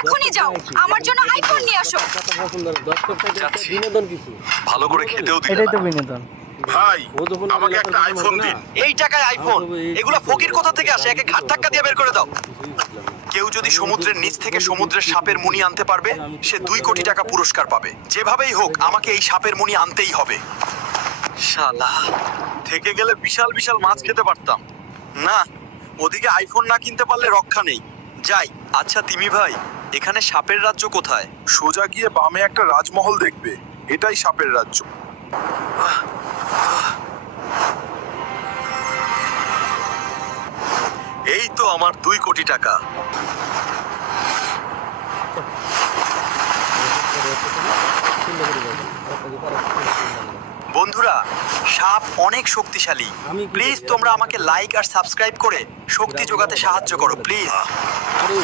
এখনই যাও, আমার জন্য আইফোন নিয়ে আসো। যাচ্ছি। বিনোদন কিছু ভালো করে খেতেও দিলে এটাই তো না। বিনোদন। ভাই ও যখন আমাকে এলাকার একটা কোনো আইফোন হবে না, দিন। এই টাকায় আইফোন? এগুলা ফকির কোথা থেকে আসে? একে ঘাট ধাক্কা দিয়ে বের করে দাও। কিছুই বুঝলাম না। কেউ যদি সমুদ্রের নিচ থেকে সমুদ্রের সাপের মুনি আনতে পারবে, সে 2 কোটি টাকা পুরস্কার পাবে। যেভাবেই হোক আমাকে এই সাপের মুনি আনতেই হবে। শালা, থেকে গেলে বিশাল বিশাল মাছ খেতে পারতাম। না, ওদিকে আইফোন না কিনতে পারলে রক্ষা নেই। যাই। আচ্ছা তিমি ভাই, এখানে সাপের রাজ্য কোথায়? সোজা গিয়ে বামে একটা রাজমহল দেখবে, এটাই সাপের রাজ্য। এই তো আমার 2 কোটি টাকা। বন্ধুরা, সাপ অনেক শক্তিশালী। আমি কি প্লিজ করি? তোমরা আমাকে লাইক আর সাবস্ক্রাইব করে শক্তি যোগাতে সাহায্য করো প্লিজ। আরে